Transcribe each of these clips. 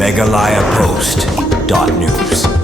megalayapost.news.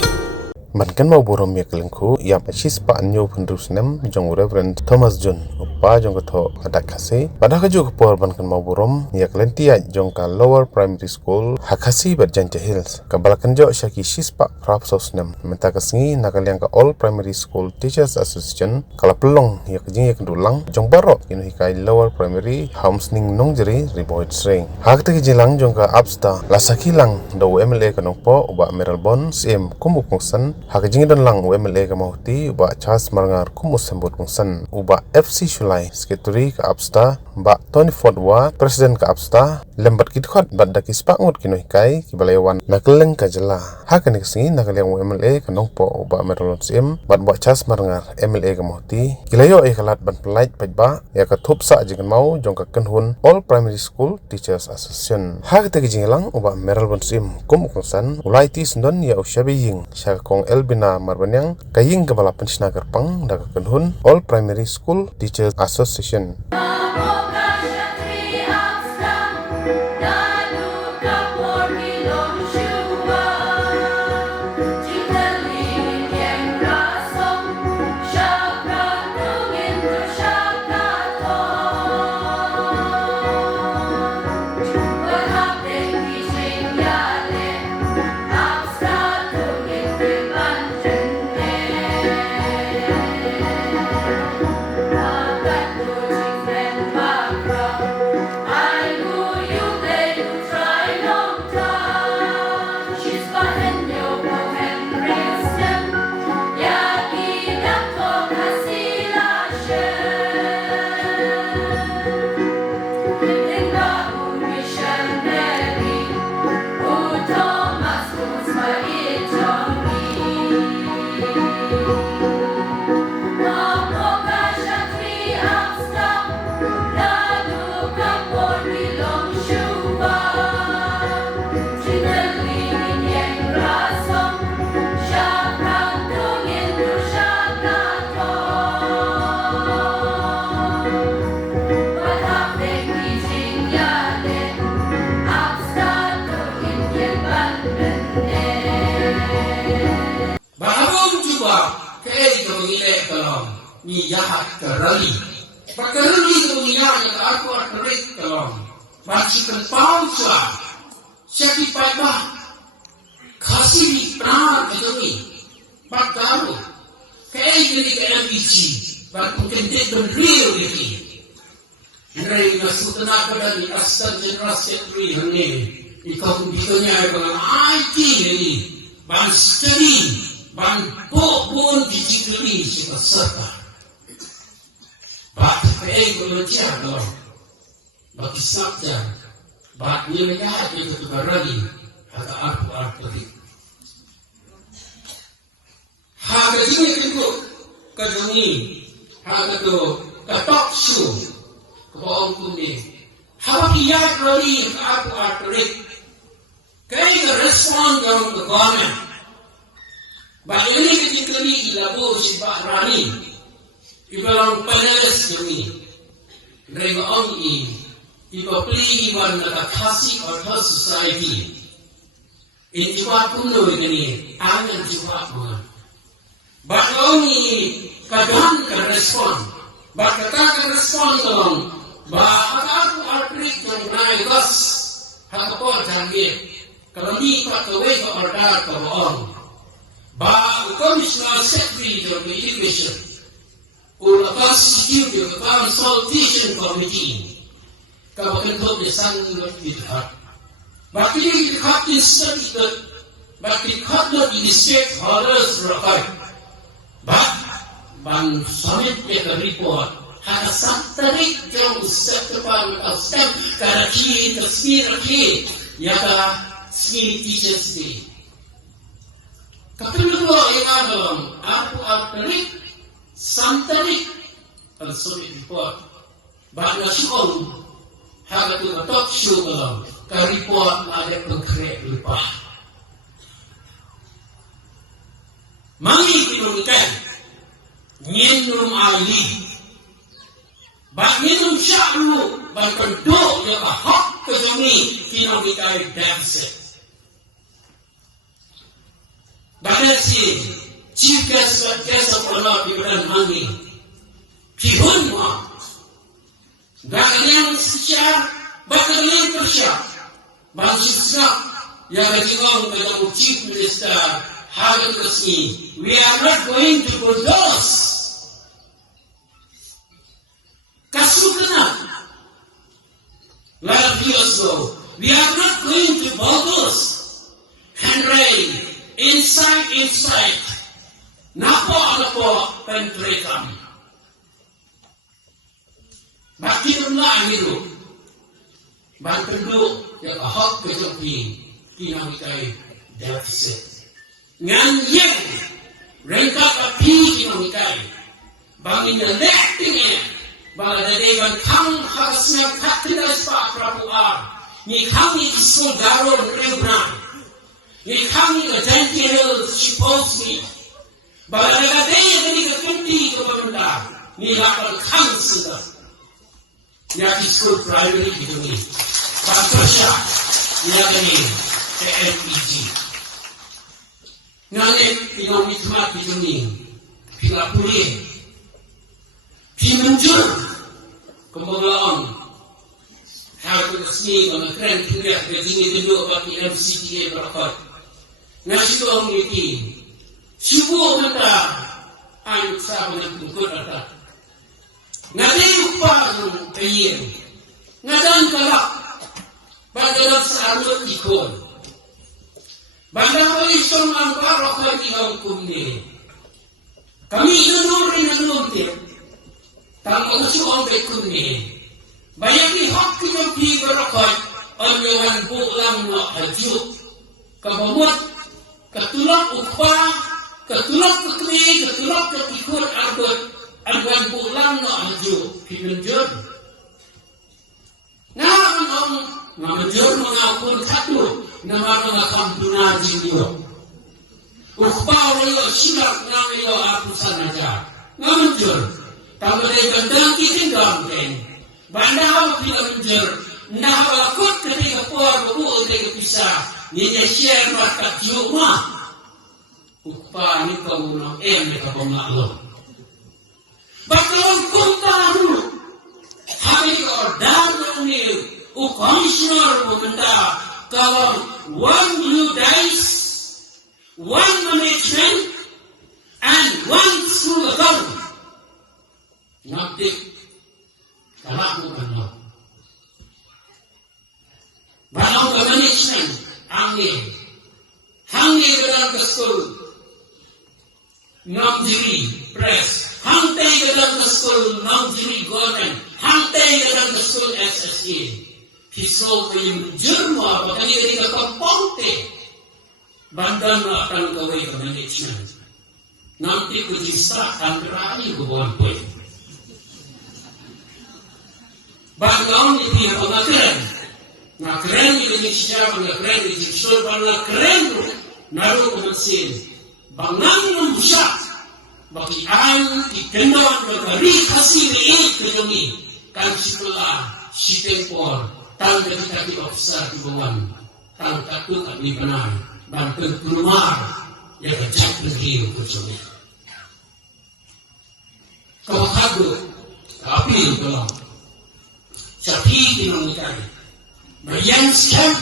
Man kan mau borom ya kelengku yang asis pa anyo pendrus nem jong Reverend Thomas John upa jong katho ada kasih pada keju kepor man kan mau borom ya kelentia jong ka Lower Primary School Hakasi Berjanja Hills kabalakan jo syaki sispa prap sos nem menta kasngi nakaliang ka All Primary School Teachers Association kala pelong ya kejing ya kendulang jong baro inu hikai Lower Primary Homesning nongjeri riboid sring hak te kejilang jong ka Absta lasakilang do MLA kanongpo uba Meralbon CM kumuk mungsan hakajing dan lang UMLA kamauti uba Charles Marangar kumus sambut mungsan uba FC Shulai Sekretari ke Absta Mbak Tony Fordwa Presiden ke Absta lembat kidkhot bad dakis pangut kinohikai kibalayawan nakeleng kajela hakan kesingi nakaliang UMLA kanongpo uba Meralon CM bad buat Charles Marangar MLA kamauti kilayo kalat ban pelait pajba ya katup sa jingan mau jong ka kenhun All Primary School Teachers Association hak te kijingelang uba Meralon CM kumuk mungsan ulai ti sendon ya usyabe ying syakong Elbina Marbanyang kaying kepala pensiunan Kerpang daga kenhun All Primary School Teachers Association. ni jahat kerali. Perkerali dunia yang aku akan kalong. Masih terpausa. Siapa pada kasih di pernah kami. Bagaimana? Kayak ini kayak MBC. Baru kentik berreal ini. Hari masuk tenaga dari Asal General Secretary ini. Ikut bikanya dengan IT ini. Ban study. Ban pun digitally serta. Bak kayak belajar dong. Bagi sabda. Bak nilai itu terjadi. Harga arti ini. Harga ini itu kadang-kadang harga itu ketok su kebawang kuning. Harga ia terjadi arti ini. Kayak respon dalam kegaman. Bak ini ketika ini ilabur si Bak Rani. Ibalang panas kami. Mereka orang ini ipapili iban nakakasi atau society. Ini juga kuno ini angan juga bukan. Bahkan ini kadang respon. Bahkan kadang respon tolong. Bahkan aku artrik yang naik gas. Hakapor janggih. Kalau ni kawai ke order ke orang. Bahkan Commissioner Secretary of Education. Or constitute a consultation committee. Kawakan to the sun with her. But it cut this study that, but it cut not in the stakeholders for a fight. But, ban summit make a report, had a santarik jong september of step, karaki, the spiraki, yaka, ski teachers day. Kapitulo inadong, aku alperik, santarik ang sulit report. Ba't na siyong hagat yung talk show ka-report na adat ng kreat lupa. Mangi pinungikan, nyenum ali. Ba't nyenum siya ano, ba't kando yung ahok ka kami pinungikan danset. Badasi chief guest of honor Bibiran Hangi Pihun Mo Gagalian Sichar Bagalian Persha Bangsa yang kajingong dalam chief minister Hagan Kasmi, we are not going to bulldoze Kasukana lot of years ago. We are not going to bulldoze handrail inside napo penetrate bakti rumah itu bantu yang hak kejopi kinamikai deficit ngan yang renta api kinamikai bangin lektingnya bagadadegan kang harusnya katilas pak prapuar ni kami isul garon rebran ni kami ajantiel supposedly bagagadaya dari kekunti kebenar ni lakon kang sudah ya isul primary itu ni pasca ya ini TLPG ngane pinomitma itu ni pilapuri pimunjur kemudian harus resmi dengan keren kuliah begini dulu bagi MCTA berkat. Nasi orang ini subuh mata an sama dengan kukur ada. Ngadai lupa kayin, ngadan kalak, badalah sarut ikon. Bandang polis orang barokan ikon kumne. Kami inur dia. Tang usual bekumne. Bayangin hak kita pergi berlakuan orang bulan nak hajuk kebamut ketulak upah ketulak kekri ketulak kekikut arbut orang bulan nak hajuk pinjur ngamajur mengapun satu nama mengakam dunaji dia upah orang silap ngamilo apusan aja ngamajur kalau mereka dengki tinggal Bandau tidak menjer, nak akut ketika puas beruang ketika pisah, ni share makat cuma, upah ni kau nak mereka pengaruh. Bakalan kontak dulu, hari order ni, komisioner berkata, kalau one blue dice, one management, and one school account, nanti. Kalau bukan balau ke management, angin dalam sekolah, nak diri press, hantai dalam sekolah, nak diri government, hantai dalam sekolah SSA, pisau yang jerma, bahkan ketika komponte, bandan akan kawai ke management, nanti kejistaan berani bukan poin. Bangun itu yang pengakhiran. Ngakhiran Indonesia, pengakhiran Egyptian, pengakhiran naruh kemesin. Bangun membusyak. Bagi an, dikenal negari kasih liik kedemi. Kan setelah si tempor, tanda kita officer di bawah. Tanda takut kami benar. Bantu keluar, yang kejap negeri kedemi. Kau takut, tapi belum. Tapi dinamikan, bayangkan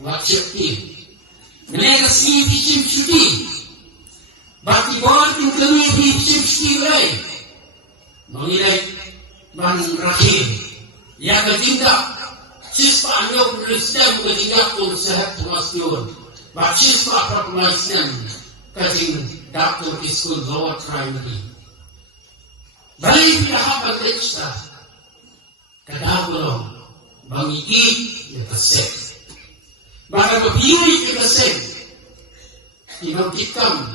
wajib ini. Mereka sini bikin cuti, bagi orang yang kami bikin cuti lain, menilai ban rakyat, yang ketinggal, siswa anda presiden ketinggal pun sehat tuastion, bagi siswa perpelatihan keting dapur school lower primary. Balik pihak berkata. Kadang-kadang bangikit yang kesek. Bahkan berpilih yang kesek. Dinamikkan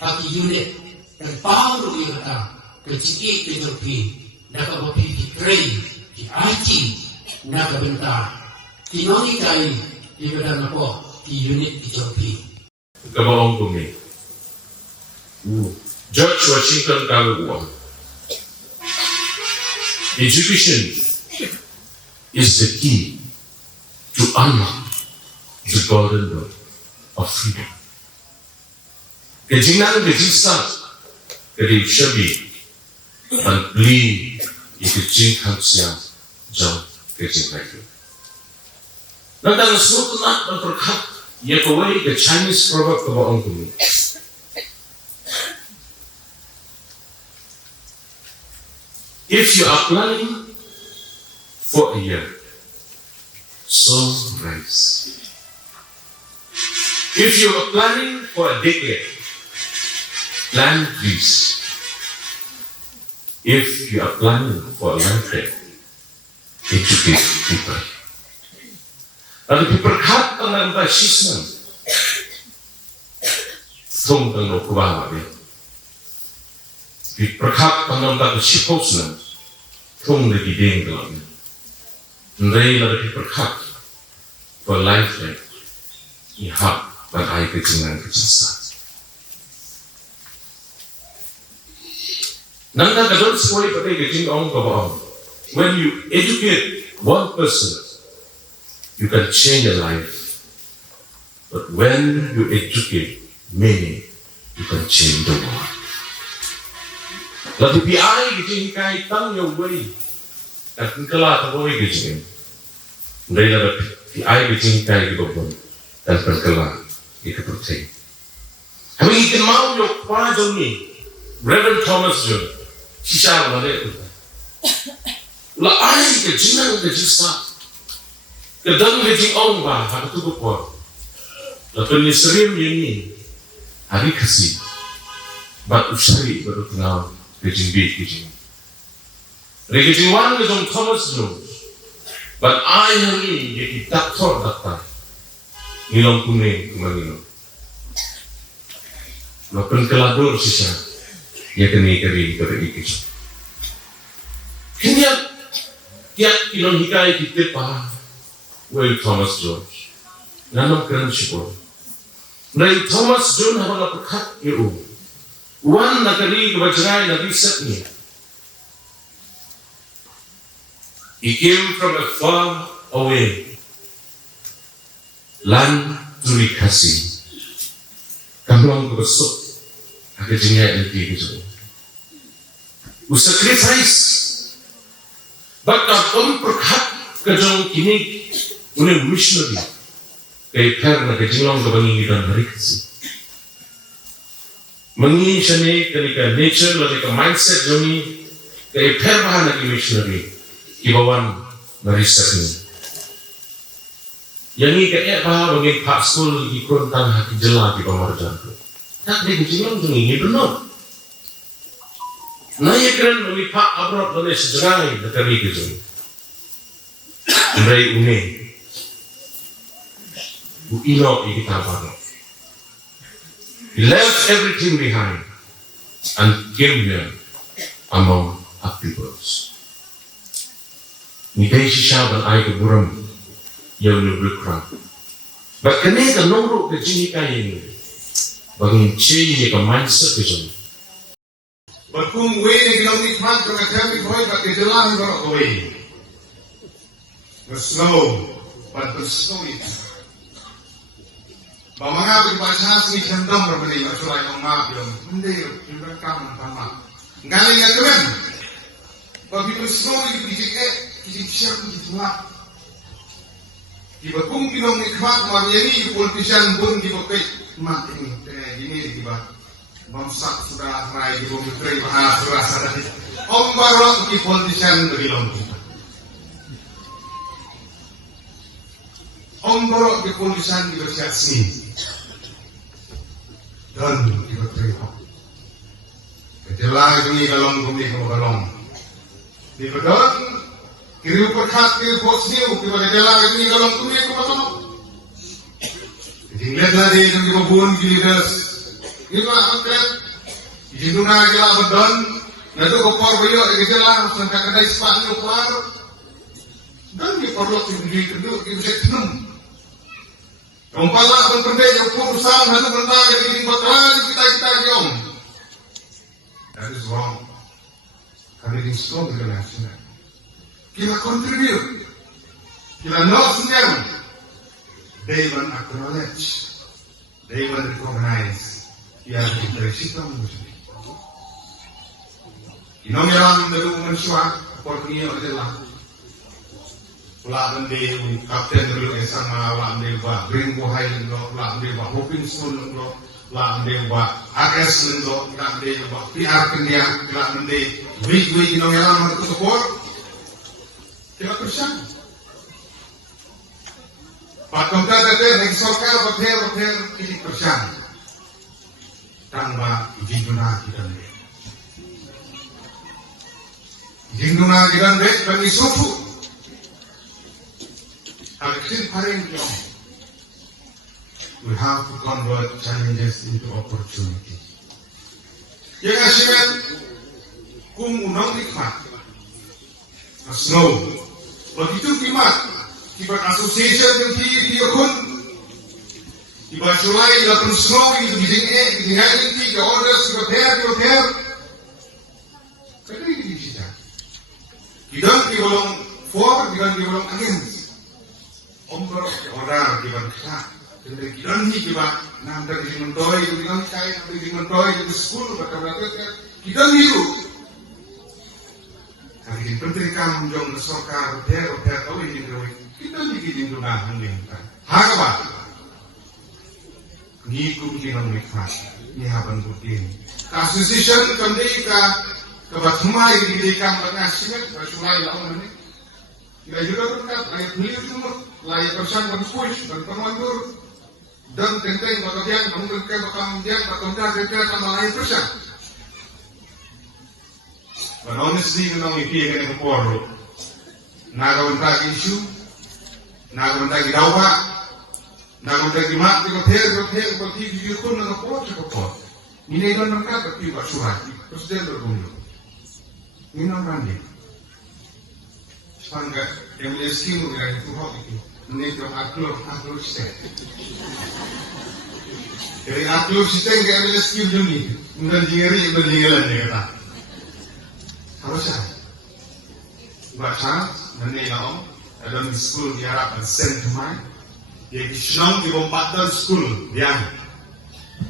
hati unit. Dan pahamu dia kata. Kecikit ke tepi. Dapat berpilih kering. Di aji. Nak bentar. Dinamikai. Di badan apa. Di unit di tepi. Kemauan kami. George Washington Kalua. Education is the key to unlock the golden door of freedom. Kejingan kejisa kedi shabi dan beli kejing khangsia jauh kejing lagi. Nanti suatu nak berkat ia kawai ke Chinese proverb kebaong kami. If you are planning for a year, sow rice. If you are planning for a decade, plant trees. If you are planning for a lifetime, educate people. Lalu diberkat dengan basisnya, thong dengan kubah ni. Diberkat dengan basisnya, thong lagi denggal ni. Nilai lalu diberkat for lifetime, ihap bagai kejengan kejasa. Nanda kadang sekali pada kejing orang kawan. When you educate one person, you can change a life. But when you educate many, you can change the world. Lalu biaya kejing kai tang yang way, dan kelah terway kejing. Dari lalu biaya kejing kai kebun dan kelah itu percaya. Kami ingin mau yang pelajar ni, Reverend Thomas John. Sisa mana itu? Lah ayah kejinan kejisa, kedang kejing orang bah, ada tu berkuat. Lah penyisirim ini hari kasih, bat usai baru kenal kejing bih kejing. Kejing wan kejong Thomas Jones, bat ayah ini jadi doktor datang, nilong kuning kemana? Lah penkeladur sisa. Ya kini kering ikut. Kini tiap ilon hikai kita paham. Well Thomas George, nanam keren syukur. Dari Thomas John harap berkat iu. Wan nakari kebajirai nabi setni. He came from a far away land to kasih. Kamu kebesuk. Agak jengah nanti gitu. Sacrifice. Bakal om perkat kejong kini udah missionary. Kayak karena kejengong kebangi dan hari kasih. Mengi sini ketika nature lagi ke mindset jongi kayak perbahan lagi missionary. Ibawan marisak ini. Yang ini kayak apa bagi pak school ikut tentang hati jelas di pemarjan tu. Tak dia kejengong jongi ini benar. Naya keren bagi pak abroad boleh sejerai dekari kejong. Merai une. Bu ino ini kita bangun. He left everything behind and came here among our peoples. Ni dai shisha ban ai ke buram yang lebih kurang. Bahkan ni kan nomor kejini kaya ni. Bagi ciri ni kan mindset kejong. Berkung we ni gilang ni kman kung atami boy but kejelang ko we. The snow, but the snow it. Bamanga berbahasa ni cendam berbeda macam yang maaf yang mendai juga kamu sama. Galing yang keren. Bagi the snow itu kijik siap kijak. Di berkung gilang ni kman marjani politician pun di pakai mak ini gini tiba. Bangsa sudah rai di bumi kering bahasa rasa dari om barang di politician berilong. Om barang di politician di bersiasi dan di berkering. Kejelang ini galong bumi kamu galong. Di berdoa kiri perkat kiri posisiu di kejelang ini galong bumi kamu galong. Tinggal lagi di kebun kiri das. Ila angkat, jiduna gila bedan, nado kopar bayo igila sangka kadai span kopar, dan di perlu tinggi kedua di bisa tenum. Kompala akan pendek yang perusahaan hanya benda yang di bakalan kita giom. That is wrong. Kami ini strong international. Kita contribute, kita know senyum. They will acknowledge, they will recognize. yang dari sistem muslim. Inong yaram dalu manusia porni adalah ulah ande kapten dalu esama ulah ande ba bring bohai lo ulah ande ba hoping school lo ulah ande ba AS lo ulah ande ba PR kenya ulah ande week inong yaram itu support kita percaya. Patungka dati ng sorkar bater ini percaya. Tanpa ijinduna kita ni. Ijinduna kita ni kami sufu. Action paring jom. We have to convert challenges into opportunities. Yang asian kung unang nikmat. Snow. Begitu kimat. Kibat association yang diakun. Kibat sulai lapan snow itu biding ini ke orders kibat hair. Kata ini bisa. Kibat dibolong for, kibat dibolong against. Ombor order kibat kita. Jadi kibat ni kibat nanti di mentoy, kibat kaya nanti di mentoy di school berkata kibat niru. Kali penting kamu jom sorkar hotel tahu ini kita bikin tunangan yang kan. Hagaba. Ni kumpulan mikmat. Ni haban putin. Association kami ke batmai di kam bernasibat bersulai lawan ini. Kita juga berkat ayat beliau semua layak persan berpush berpemandur dan tentang bagian mungkin bakal dia berkontak dengan sama lain persan. But honestly, nang ipigan ng poro, nagawantag issue, nagawantag dawa, nagawantag mat, hotel, pati video ko nang poro sa poro. Minailan ng kata, pati ba surat, terus dia berguna. Minang randi. Sepangga, yang meski mo bilang itu hok itu, menitong upload sistem. Dari upload sistem yang meski juni, menjadi berjingalan dia kata. Harusnya baca menilai dalam school diharapkan send to mind yang disenang di bombatan school yang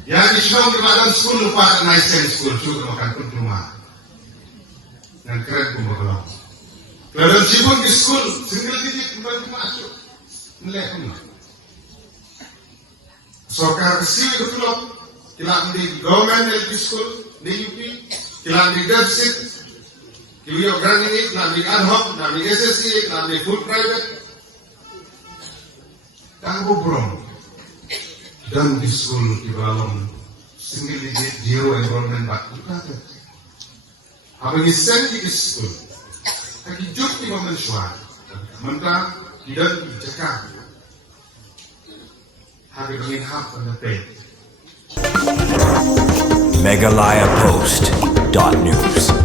disenang di bombatan school lupa naik send school juga makan pun rumah dan keren pun berkelang kalau sibuk di school single digit kembali masuk nilai pun sorkar kecil itu loh kilang di government di school di UP kilang di deficit Kiwi organik, nanti ad hoc, nanti SSC, nanti full private. Tangguh bro. Dan di school di balong single digit zero enrollment but bukan. Apa ini send di school? Kaki jok di momen suara. Mentah tidak dicekak. Habis ingin hap pada pay. Megalayapost.news